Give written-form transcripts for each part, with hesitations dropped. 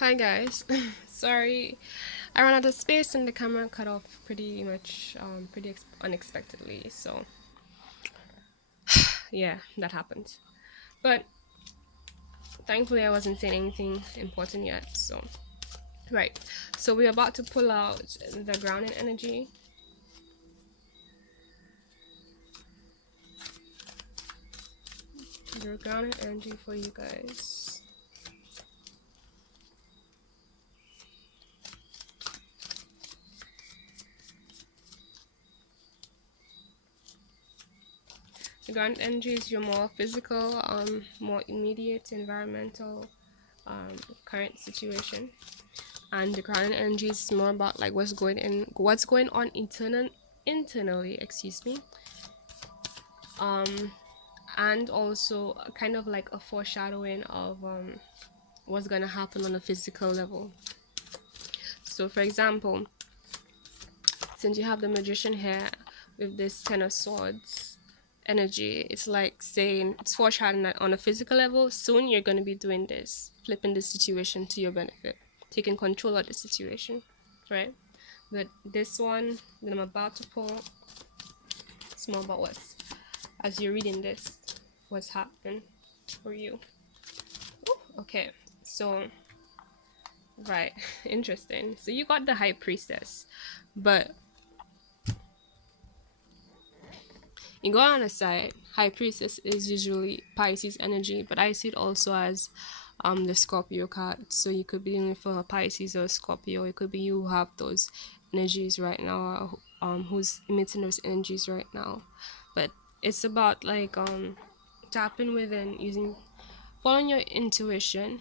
Hi guys. Sorry, I ran out of space and the camera cut off pretty much unexpectedly. So yeah, that happened. But thankfully, I wasn't saying anything important yet. So right. So we're about to pull out the grounding energy. The grounding energy for you guys. The grounding energy is your more physical, more immediate environmental, current situation, and the grounding energy is more about like what's going on internally, excuse me, um and also kind of like a foreshadowing of what's gonna happen on a physical level. So for example, since you have the magician here with this 10 of swords energy, it's like saying it's foreshadowing that on a physical level soon you're going to be doing this, flipping the situation to your benefit, taking control of the situation, right? But this one that I'm about to pull, it's more about what's, as you're reading this, what's happening for you. Ooh, okay, so right, interesting. So you got the high priestess, but you go on the side. High priestess is usually Pisces energy, but I see it also as the Scorpio card. So you could be dealing with a Pisces or Scorpio. It could be you who have those energies right now, or who's emitting those energies right now. But it's about like tapping within, using, following your intuition,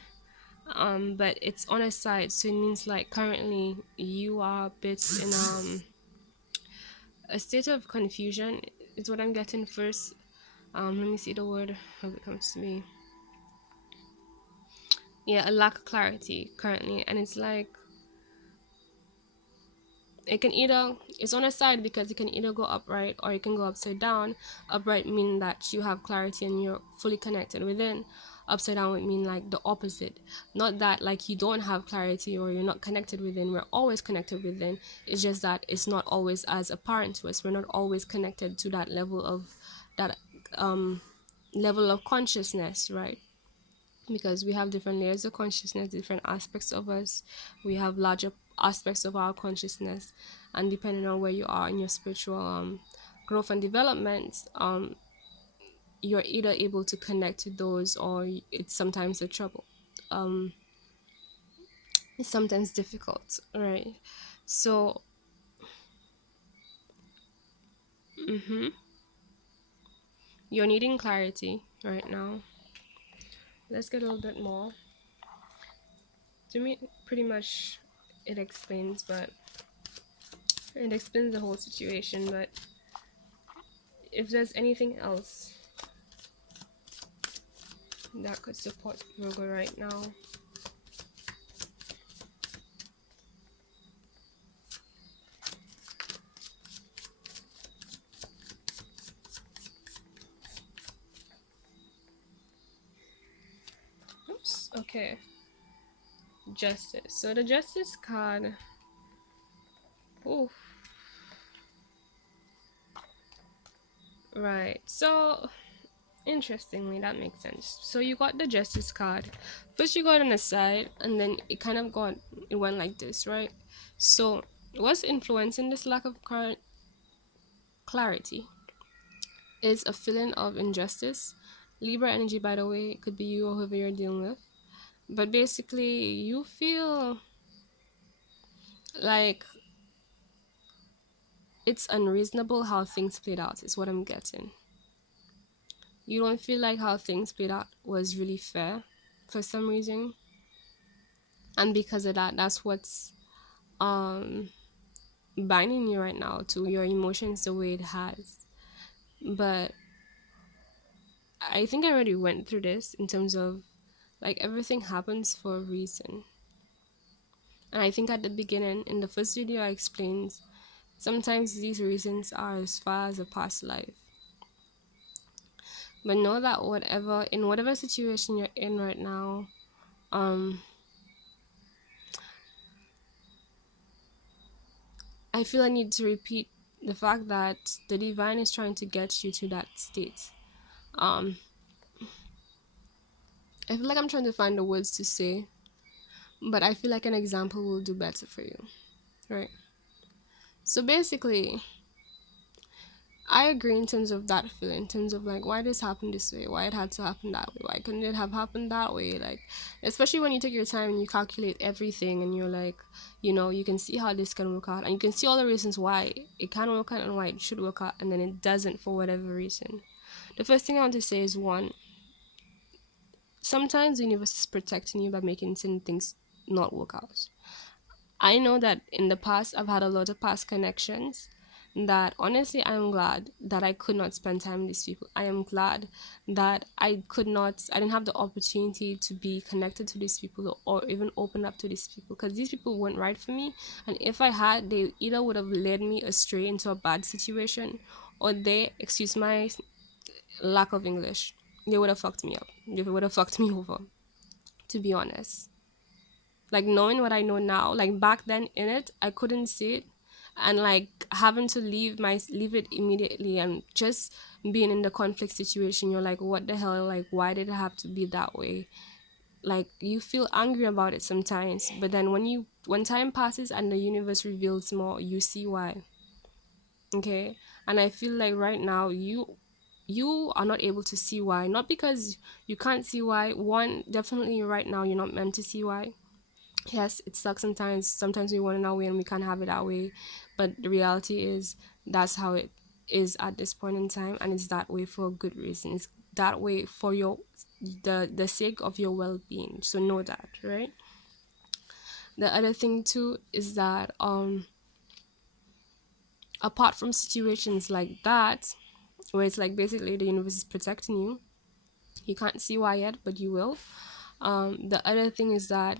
but it's on a side, so it means like currently you are a bit in a state of confusion is what I'm getting first. Let me see the word how it comes to me. Yeah, a lack of clarity currently, and it's like it can either, it's on a side because it can either go upright or it can go upside down. Upright mean that you have clarity and you're fully connected within. Upside down would mean like the opposite. Not that like you don't have clarity or you're not connected within. We're always connected within. It's just that it's not always as apparent to us. We're not always connected to that level of that um level of consciousness, right? Because we have different layers of consciousness, different aspects of us. We have larger aspects of our consciousness, and depending on where you are in your spiritual growth and development, you're either able to connect to those, or it's sometimes a trouble. Um, it's sometimes difficult, right? So, mm-hmm, you're needing clarity right now. Let's get a little bit more. To me, pretty much it explains, but it explains the whole situation. But if there's anything else that could support Virgo right now. Oops. Okay. Justice. So the Justice card. Ooh. Right. So interestingly, that makes sense. So you got the Justice card. First you got on the side, and then it went like this, right? So what's influencing this lack of current clarity is a feeling of injustice. Libra energy, by the way, it could be you or whoever you're dealing with. But basically, you feel like it's unreasonable how things played out, is what I'm getting. You don't feel like how things played out was really fair for some reason. And because of that, that's what's um binding you right now to your emotions the way it has. But I think I already went through this in terms of like everything happens for a reason. And I think at the beginning in the first video I explained sometimes these reasons are as far as a past life. But know that whatever situation you're in right now, um I feel I need to repeat the fact that the divine is trying to get you to that state. um I feel like I'm trying to find the words to say, but I feel like an example will do better for you, right? So basically, I agree in terms of that feeling, in terms of like why this happened this way, why it had to happen that way, why couldn't it have happened that way? Like, especially when you take your time and you calculate everything and you're like, you can see how this can work out and you can see all the reasons why it can work out and why it should work out and then it doesn't for whatever reason. The first thing I want to say is one, sometimes the universe is protecting you by making certain things not work out. I know that in the past, I've had a lot of past connections that honestly, I am glad that I could not spend time with these people. I am glad that I didn't have the opportunity to be connected to these people or even open up to these people because these people weren't right for me. And if I had, they either would have led me astray into a bad situation or excuse my lack of English, they would have fucked me up. They would have fucked me over, to be honest. Like knowing what I know now, like back then in it, I couldn't see it, and like having to leave it immediately, and just being in the conflict situation, you're like, what the hell? Like, why did it have to be that way? Like you feel angry about it sometimes, but then when time passes and the universe reveals more, you see why. Okay, and I feel like right now you are not able to see why, not because you can't see why. One, definitely right now you're not meant to see why. Yes, it sucks sometimes we want it our way and we can't have it our way, but the reality is that's how it is at this point in time, and it's that way for a good reason. It's that way for the sake of your well-being, so know that, right? The other thing too is that apart from situations like that where it's like basically the universe is protecting you, you can't see why yet, but you will. The other thing is that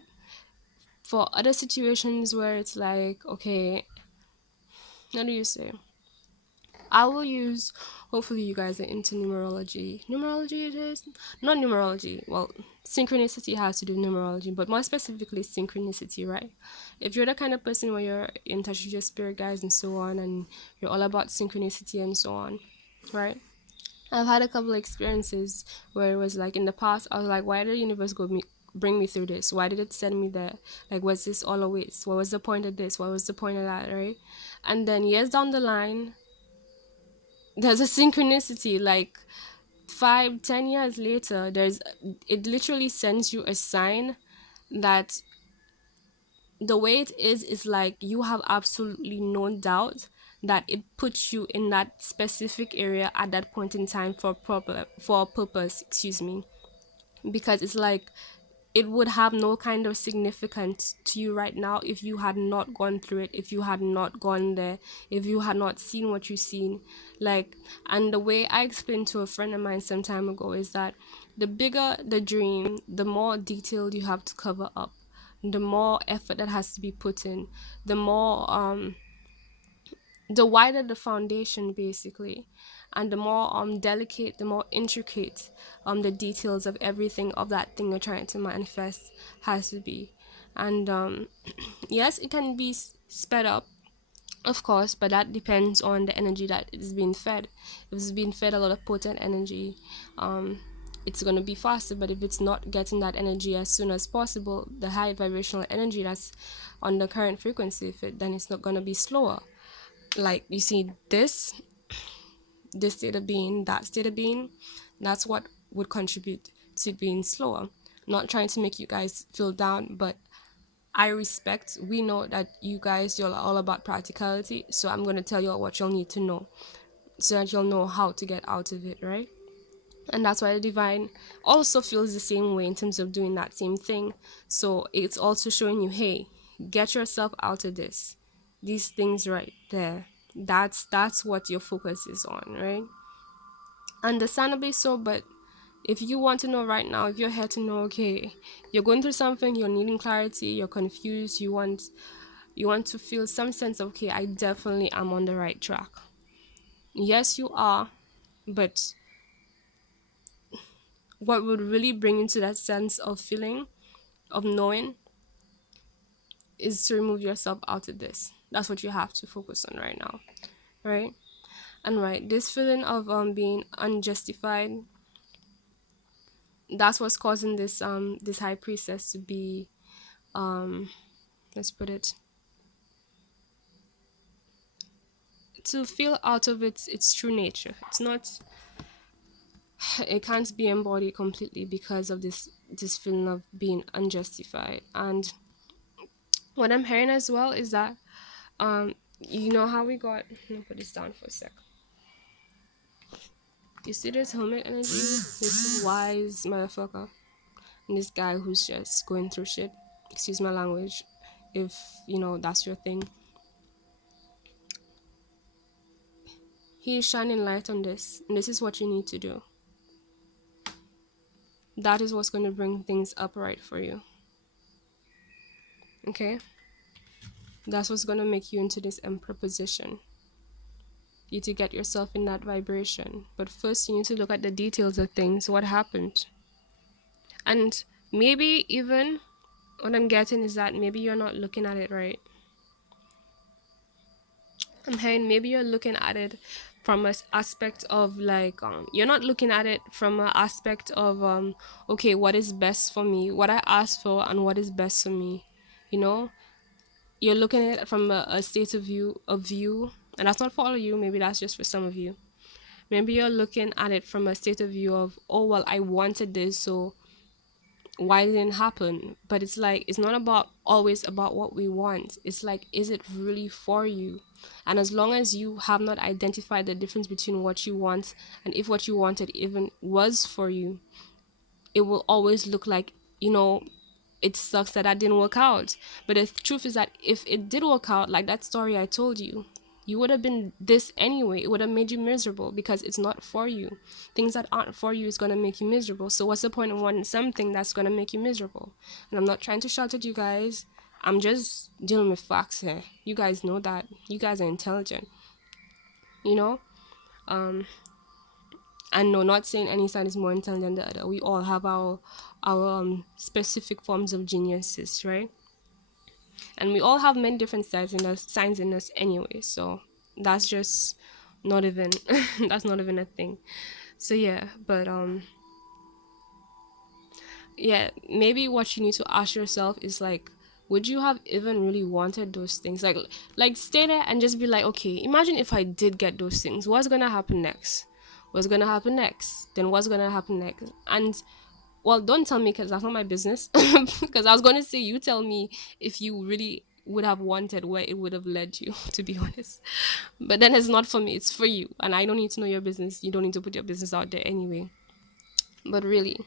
for other situations where it's like, okay, how do you say, I will use, hopefully you guys are into numerology. Numerology it is? Not numerology. Well, synchronicity has to do with numerology, but more specifically synchronicity, right? If you're the kind of person where you're in touch with your spirit guides and so on, and you're all about synchronicity and so on, right? I've had a couple of experiences where it was like in the past, I was like, why did the universe bring me through this? Why did it send me there? Like, was this all a waste? What was the point of this? What was the point of that, right? And then years down the line, there's a synchronicity, like 5-10 years later, it literally sends you a sign that the way it is like you have absolutely no doubt that it puts you in that specific area at that point in time for a purpose, excuse me, because it's like it would have no kind of significance to you right now if you had not gone through it, if you had not gone there, if you had not seen what you've seen. Like, and the way I explained to a friend of mine some time ago is that the bigger the dream, the more detail you have to cover up, the more effort that has to be put in, the more the wider the foundation basically, and the more delicate, the more intricate the details of everything of that thing you're trying to manifest has to be. And yes, it can be sped up, of course, but that depends on the energy that is being fed. If it's being fed a lot of potent energy, it's going to be faster. But if it's not getting that energy as soon as possible, the high vibrational energy that's on the current frequency of it, then it's not going to be slower. Like, you see, this state of being, that state of being, that's what would contribute to being slower. Not trying to make you guys feel down, but we know that you guys, you're all about practicality, so I'm going to tell you what you'll need to know so that you'll know how to get out of it, right? And that's why the divine also feels the same way in terms of doing that same thing. So it's also showing you, hey, get yourself out of these things right there. That's what your focus is on, right? Understandably so, but if you want to know right now, if you're here to know, okay, you're going through something, you're needing clarity, you're confused, you want to feel some sense of, okay, I definitely am on the right track. Yes, you are, but what would really bring you to that sense of feeling, of knowing, is to remove yourself out of this. That's what you have to focus on right now, right? And right, this feeling of being unjustified, that's what's causing this high priestess to be, um let's put it, to feel out of its true nature. It's not, it can't be embodied completely because of this feeling of being unjustified. And what I'm hearing as well is that, you know how we got, let me put this down for a sec. You see this helmet energy, this wise motherfucker, and this guy who's just going through shit. Excuse my language, if you know that's your thing. He is shining light on this, and this is what you need to do. That is what's going to bring things upright for you. Okay? That's what's going to make you into this emperor position. You to get yourself in that vibration. But first, you need to look at the details of things. What happened? And maybe even what I'm getting is that maybe you're not looking at it right. I'm hearing maybe you're looking at it from an aspect of like, you're not looking at it from an aspect of okay, what is best for me, what I asked for, and what is best for me. You know, you're looking at it from a state of view, and that's not for all of you. Maybe that's just for some of you. Maybe you're looking at it from a state of view of, oh well, I wanted this, so why didn't it happen? But it's like, it's not about always about what we want. It's like, is it really for you? And as long as you have not identified the difference between what you want and if what you wanted even was for you, it will always look like, it sucks that that didn't work out. But the truth is that if it did work out, like that story I told you, you would have been this anyway. It would have made you miserable because it's not for you. Things that aren't for you is going to make you miserable. So what's the point of wanting something that's going to make you miserable? And I'm not trying to shout at you guys. I'm just dealing with facts here. You guys know that. You guys are intelligent. You know? And no, not saying any side is more intelligent than the other. We all have our specific forms of geniuses, right? And we all have many different signs in us anyway, so that's just not even that's not even a thing. So yeah, but yeah, maybe what you need to ask yourself is like, would you have even really wanted those things? Like stay there and just be like, okay, imagine if I did get those things, what's gonna happen next? What's gonna happen next? Then what's gonna happen next? And well, don't tell me because that's not my business. Because I was going to say, you tell me if you really would have wanted where it would have led you, to be honest. But then it's not for me, it's for you. And I don't need to know your business. You don't need to put your business out there anyway. But really,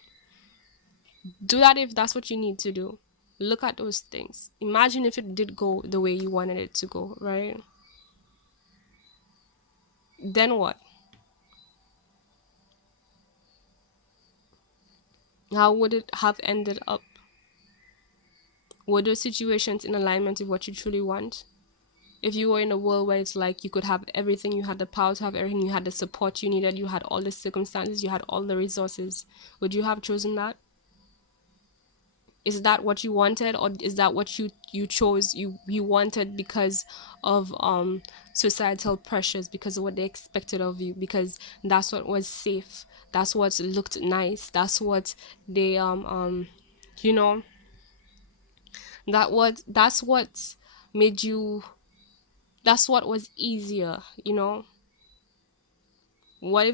do that if that's what you need to do. Look at those things. Imagine if it did go the way you wanted it to go, right? Then what? How would it have ended up? Were those situations in alignment with what you truly want? If you were in a world where it's like you could have everything, you had the power to have everything, you had the support you needed, you had all the circumstances, you had all the resources, would you have chosen that? Is that what you wanted, or is that what you chose, you wanted because of societal pressures, because of what they expected of you, because that's what was safe, that's what looked nice, that's what they you know that's what made you, that's what was easier, what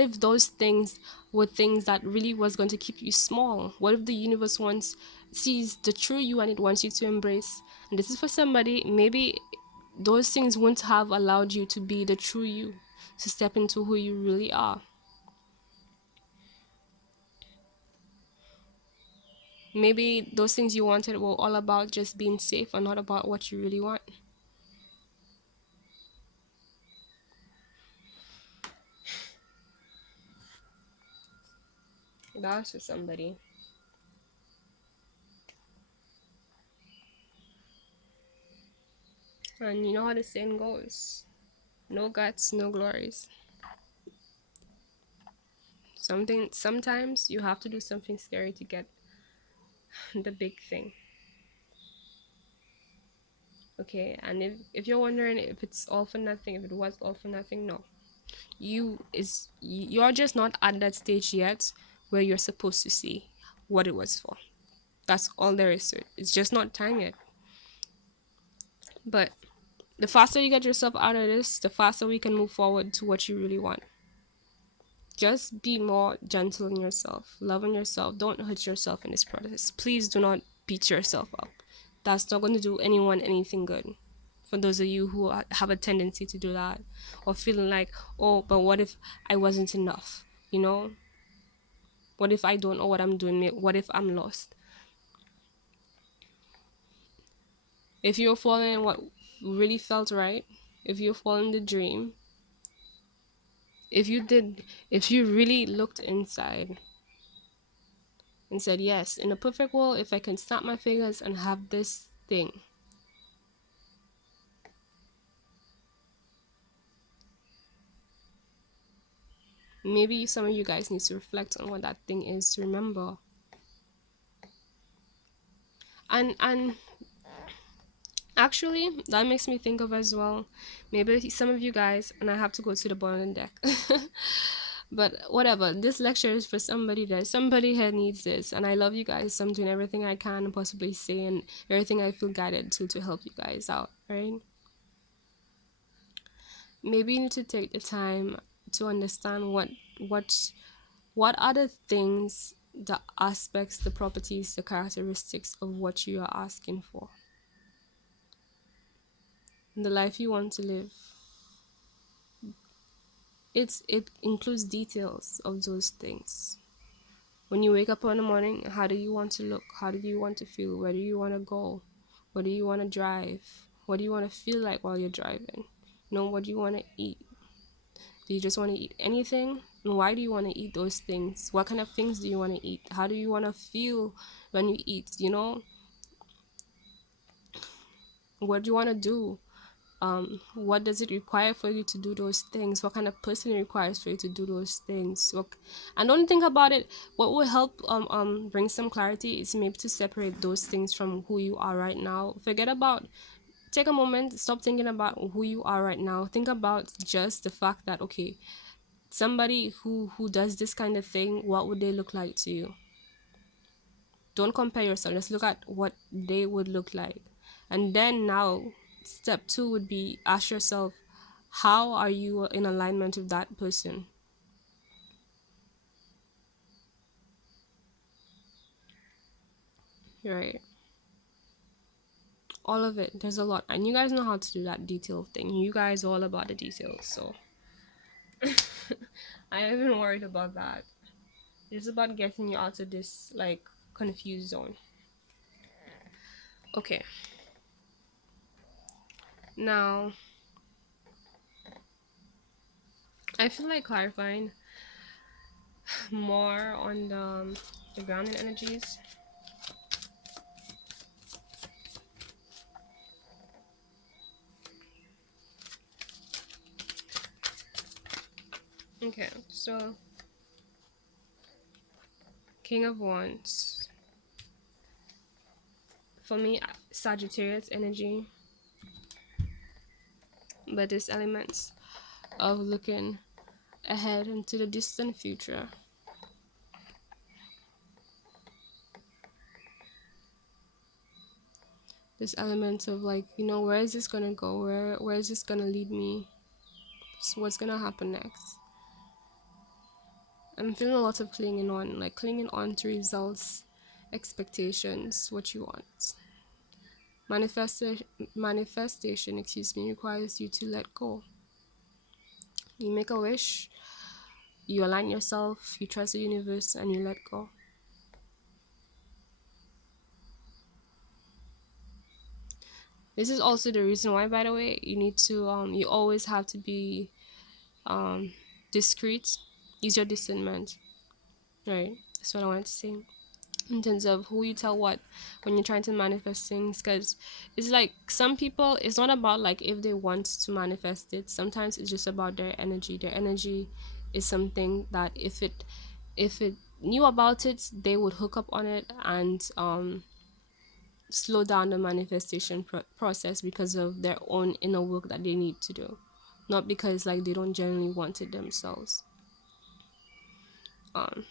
if those things were things that really was going to keep you small? What if the universe wants sees the true you and it wants you to embrace? And this is for somebody, maybe those things wouldn't have allowed you to be the true you, to step into who you really are. Maybe those things you wanted were all about just being safe and not about what you really want. That's for somebody. And you know how the saying goes, no guts, no glories. Sometimes you have to do something scary to get the big thing. Okay, and if you're wondering if it's all for nothing, if it was all for nothing, no. You're just not at that stage yet where you're supposed to see what it was for. That's all there is to it. It's just not time yet. But the faster you get yourself out of this, the faster we can move forward to what you really want. Just be more gentle in yourself, love on yourself. Don't hurt yourself in this process. Please do not beat yourself up. That's not going to do anyone anything good. For those of you who have a tendency to do that, or feeling like, oh, but what if I wasn't enough? You know, what if I don't know what I'm doing? What if I'm lost? If you're following what really felt right, if you're following the dream, if you did, if you really looked inside and said, yes, in a perfect world, if I can snap my fingers and have this thing, maybe some of you guys need to reflect on what that thing is to remember. And actually, that makes me think of as well, maybe some of you guys, and I have to go to the bottom deck. But whatever, this lecture is for somebody, that somebody here needs this, and I love you guys, so I'm doing everything I can possibly say and everything I feel guided to help you guys out, right? Maybe you need to take the time to understand what what are the things, the aspects, the properties, the characteristics of what you are asking for, the life you want to live. It includes details of those things. When you wake up in the morning, how do you want to look? How do you want to feel? Where do you want to go? What do you want to drive? What do you want to feel like while you're driving? What do you want to eat? Do you just want to eat anything? And why do you want to eat those things? What kind of things do you want to eat? How do you want to feel when you eat? What do you want to do? What does it require for you to do those things? What kind of person it requires for you to do those things? And don't think about it. What will help bring some clarity is maybe to separate those things from who you are right now. Take a moment, stop thinking about who you are right now. Think about just the fact that, okay, somebody who does this kind of thing, what would they look like to you? Don't compare yourself, just look at what they would look like. And then now step 2 would be, ask yourself, how are you in alignment with that person? Right, all of it. There's a lot, and you guys know how to do that detail thing. You guys are all about the details, so I ain't even worried about that. It's about getting you out of this like confused zone. Okay, now I feel like clarifying more on the grounding energies. Okay, so King of Wands. For me, Sagittarius energy, but this elements of looking ahead into the distant future. This element of like, where is this gonna go? Where is this gonna lead me? So what's gonna happen next? I'm feeling a lot of clinging on to results, expectations, what you want. Manifestation, requires you to let go. You make a wish, you align yourself, you trust the universe, and you let go. This is also the reason why, by the way, you need to you always have to be discreet. Use your discernment. Right, that's what I wanted to say in terms of who you tell what when you're trying to manifest things, because it's like some people, it's not about like if they want to manifest it. Sometimes it's just about their energy is something that if it knew about it, they would hook up on it, and slow down the manifestation process because of their own inner work that they need to do, not because like they don't genuinely want it themselves. um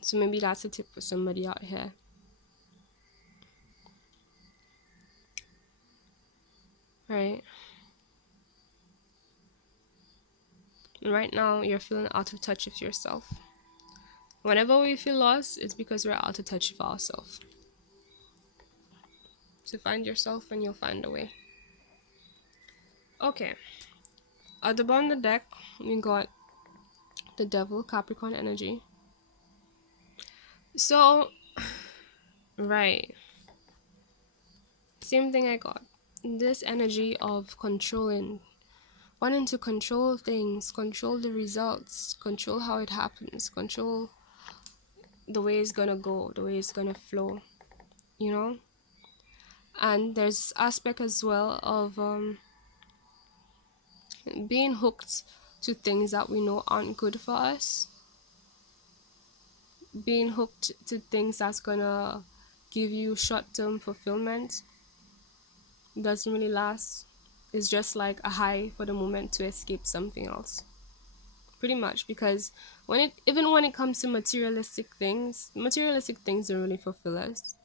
so maybe that's a tip for somebody out here. Right. Right now you're feeling out of touch with yourself. Whenever we feel lost, it's because we're out of touch with ourselves. So find yourself and you'll find a way. Okay. At the bottom of the deck, we got the Devil, Capricorn energy. So, right. Same thing I got. This energy of controlling, wanting to control things, control the results, control how it happens, control the way it's gonna go, the way it's gonna flow, you know? And there's aspect as well of being hooked to things that we know aren't good for us, being hooked to things that's gonna give you short-term fulfillment, doesn't really last. It's just like a high for the moment to escape something else, pretty much. Because when it, even when it comes to materialistic things don't really fulfill us.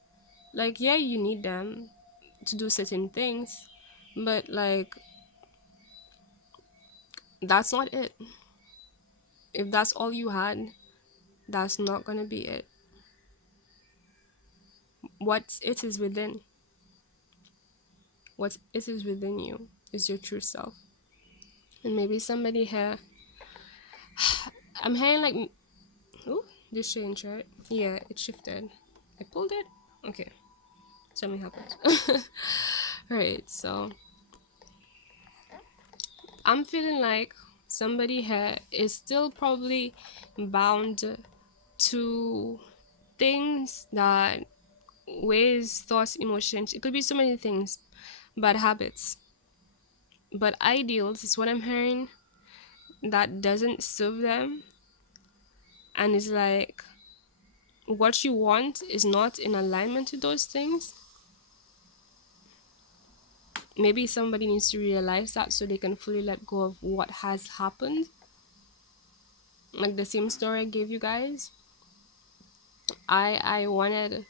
Like, yeah, you need them to do certain things, but like, that's not it. If that's all you had, that's not gonna be it. What it is within, what it is within you is your true self. And maybe somebody here, I'm hearing like, oh, this changed, right? Yeah, it shifted. I pulled it. Okay, something happened. Right, so I'm feeling like somebody here is still probably bound to things that ways, thoughts, emotions. It could be so many things, bad habits, but ideals is what I'm hearing that doesn't serve them, and it's like what you want is not in alignment with those things. Maybe somebody needs to realize that so they can fully let go of what has happened. Like the same story I gave you guys. I wanted a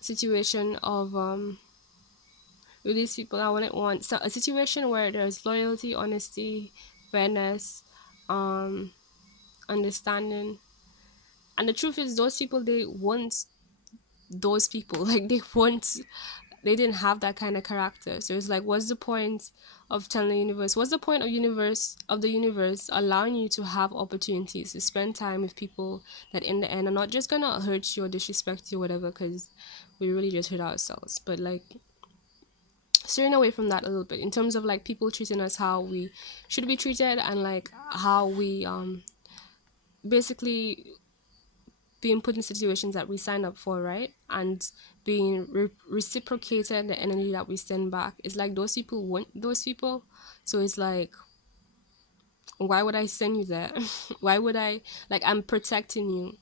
situation of with these people. I wanted one, so a situation where there's loyalty, honesty, fairness, um, understanding. And the truth is, those people, they want those people. Like they didn't have that kind of character. So it's like, what's the point of telling the universe? What's the point of the universe allowing you to have opportunities to spend time with people that in the end are not just gonna hurt you or disrespect you or whatever, because we really just hurt ourselves. But like, steering away from that a little bit in terms of like people treating us how we should be treated, and like how we basically being put in situations that we sign up for, right? And being reciprocated the energy that we send back. It's like those people want those people. So it's like, why would I send you there? Why would I, like, I'm protecting you.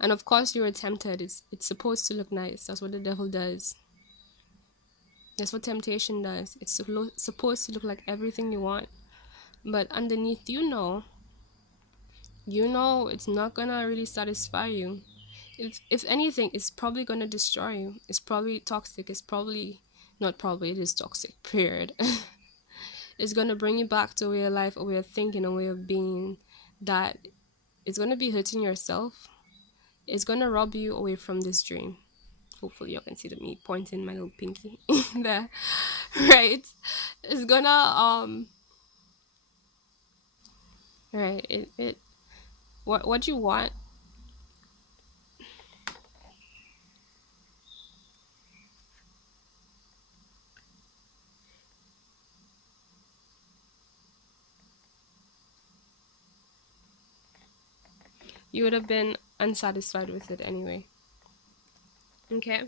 And of course you're tempted. It's supposed to look nice. That's what the devil does. That's what temptation does. It's supposed to look like everything you want. But underneath, it's not gonna really satisfy you. If anything, it's probably gonna destroy you. It's probably toxic. It's probably not probably, it is toxic, period. It's gonna bring you back to a way of life, a way of thinking, a way of being that it's gonna be hurting yourself. It's gonna rob you away from this dream. Hopefully you can see the me pointing my little pinky there. Right. It's gonna right, it what you want, you would have been unsatisfied with it anyway. Okay?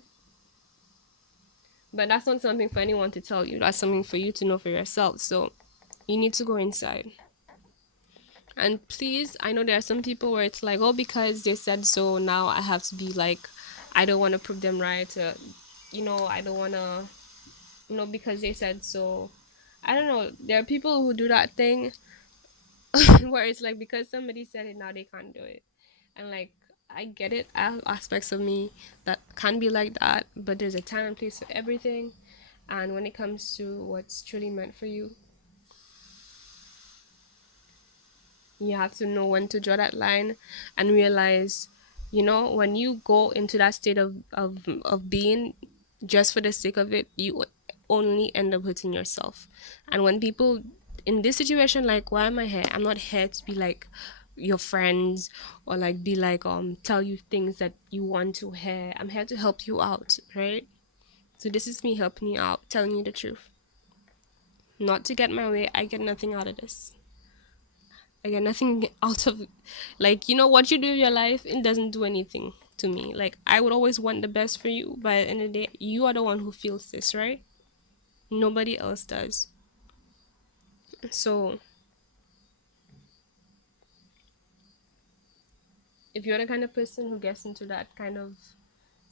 But that's not something for anyone to tell you. That's something for you to know for yourself. So you need to go inside. And please, I know there are some people where it's like, oh, because they said so, now I have to be like, I don't want to prove them right. I don't want to, because they said so. I don't know. There are people who do that thing where it's like because somebody said it, now they can't do it. And like, I get it. I have aspects of me that can be like that, but there's a time and place for everything. And when it comes to what's truly meant for you, you have to know when to draw that line and realize, when you go into that state of being just for the sake of it, you only end up hurting yourself. And when people in this situation, like, why am I here? I'm not here to be like your friends, or like be like tell you things that you want to hear. I'm here to help you out, right? So this is me helping you out, telling you the truth, not to get my way. I get nothing out of this. I get nothing out of, like, what you do with your life, it doesn't do anything to me. Like, I would always want the best for you, but at the end of the day, you are the one who feels this, right? Nobody else does. So if you're the kind of person who gets into that kind of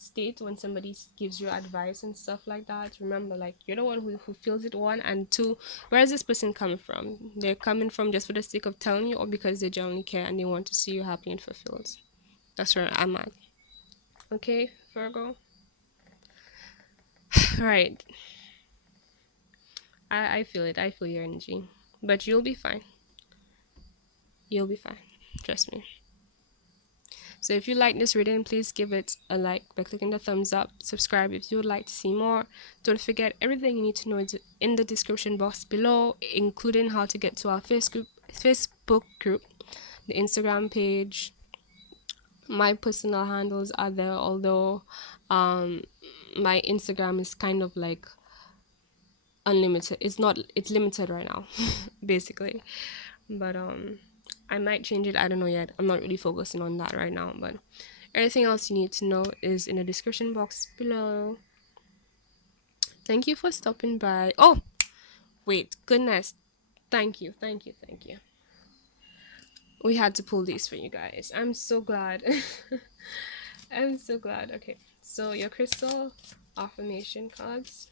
state when somebody gives you advice and stuff like that, remember, like, you're the one who feels it, one, and two, where is this person coming from? They're coming from just for the sake of telling you, or because they genuinely care and they want to see you happy and fulfilled. That's where I'm at. Okay, Virgo. Right. I feel it. I feel your energy. But you'll be fine. You'll be fine. Trust me. So if you like this reading, please give it a like by clicking the thumbs up. Subscribe if you would like to see more. Don't forget, everything you need to know is in the description box below, including how to get to our Facebook group, the Instagram page. My personal handles are there, although um, my Instagram is kind of like unlimited. It's limited right now, basically. But I might change it. I don't know yet. I'm not really focusing on that right now, but everything else you need to know is in the description box below. Thank you for stopping by. Oh, wait, goodness. Thank you. We had to pull these for you guys. I'm so glad. I'm so glad. Okay, so your crystal affirmation cards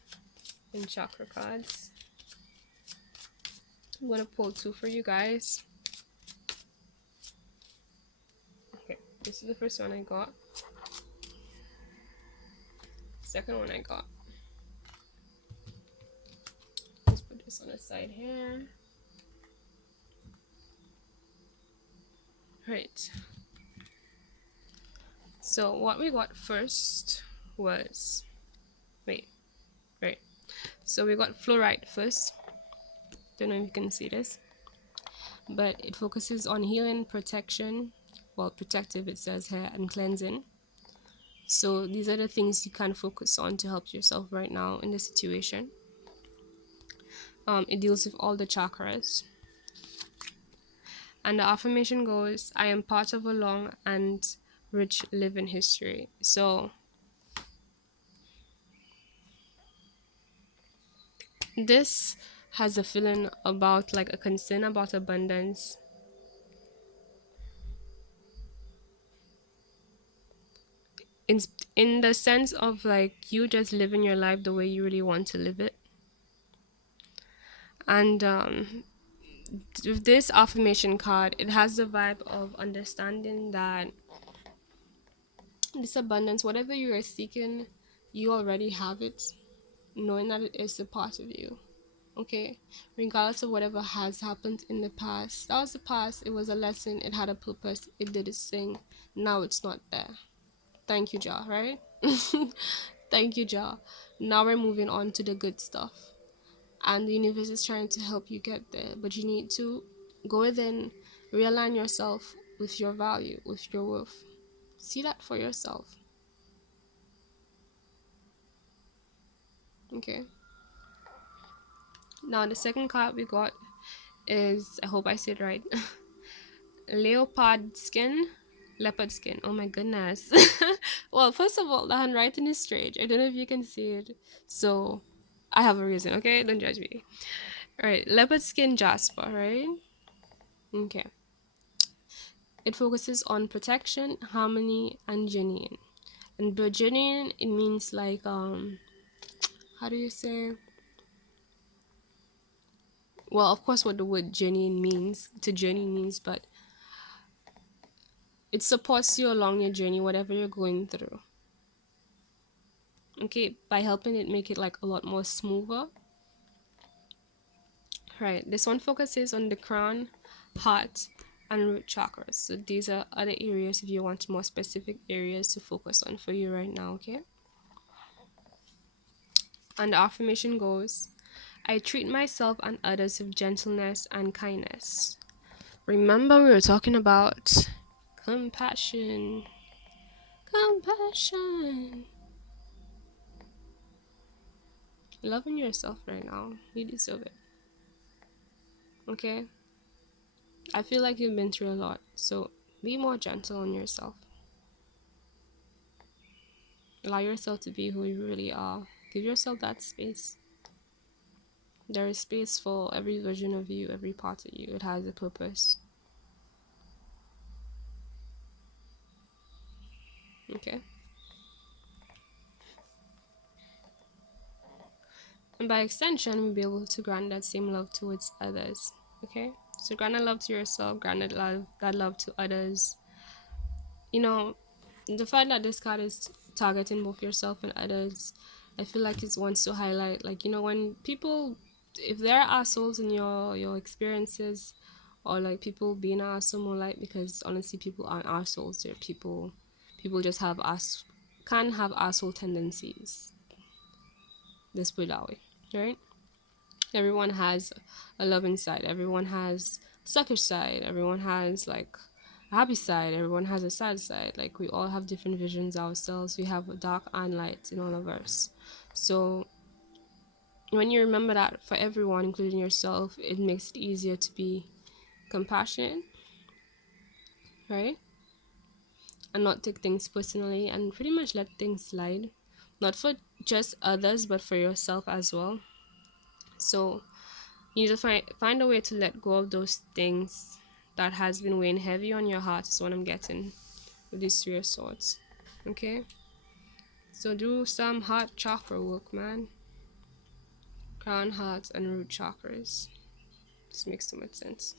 and chakra cards. I'm gonna pull two for you guys. Okay, this is the first one I got. Second one I got. Let's put this on the side here. Right. So what we got first was, wait, right. So we got fluorite first. Don't know if you can see this, but it focuses on healing, protection, well, protective it says here, and cleansing. So these are the things you can focus on to help yourself right now in the situation. It deals with all the chakras. And the affirmation goes, I am part of a long and rich living history. So this has a feeling about like a concern about abundance. In, in the sense of like you just living your life the way you really want to live it. And with this affirmation card, it has the vibe of understanding that this abundance, whatever you are seeking, you already have it, knowing that it is a part of you. Okay, regardless of whatever has happened in the past, that was the past. It was a lesson, it had a purpose, it did its thing. Now it's not there. Thank you, Ja, right? Thank you, Ja. Now we're moving on to the good stuff, and the universe is trying to help you get there, but you need to go within, realign yourself with your value, with your worth. See that for yourself. Okay, now the second card we got is, I hope I said right, leopard skin. Leopard skin. Oh my goodness. Well, first of all, the handwriting is strange. I don't know if you can see it. So I have a reason, okay? Don't judge me. Alright, leopard skin jasper, right? Okay. It focuses on protection, harmony, and genuine. And by genuine, it means like how do you say? Well, of course, what the word genuine means to journey means, but it supports you along your journey, whatever you're going through. Okay, by helping it make it like a lot more smoother. Right, this one focuses on the crown, heart, and root chakras. So these are other areas if you want more specific areas to focus on for you right now, okay? And the affirmation goes, I treat myself and others with gentleness and kindness. Remember, we were talking about compassion. Compassion. Loving yourself right now. You deserve it. Okay? I feel like you've been through a lot, so be more gentle on yourself. Allow yourself to be who you really are. Give yourself that space. There is space for every version of you, every part of you. It has a purpose. Okay? And by extension, we'll be able to grant that same love towards others. Okay? So grant that love to yourself, grant that love to others. You know, the fact that this card is targeting both yourself and others, I feel like it wants to highlight, like, when people, if there are assholes in your experiences, or like people being an asshole more, like, because honestly people aren't assholes, they're people just have can have asshole tendencies. Let's put it that way, right? Everyone has a loving side, everyone has a sucker side, everyone has like a happy side, everyone has a sad side. Like, we all have different visions ourselves, we have dark and light in all of us. So when you remember that for everyone, including yourself, it makes it easier to be compassionate, right? And not take things personally and pretty much let things slide, not for just others but for yourself as well. So you need to find a way to let go of those things that has been weighing heavy on your heart, is what I'm getting with these 3 of Swords. Okay, so do some heart chakra work, man. Crown, heart, and root chakras. This makes so much sense.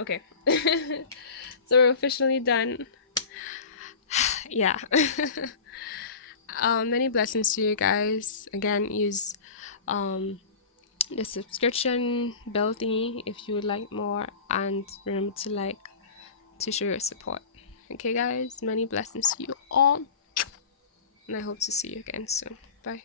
Okay. So we're officially done. Yeah. Many blessings to you guys. Again, use um the subscription bell thingy if you would like more, and remember to to show your support. Okay, guys, many blessings to you all, and I hope to see you again soon. Bye.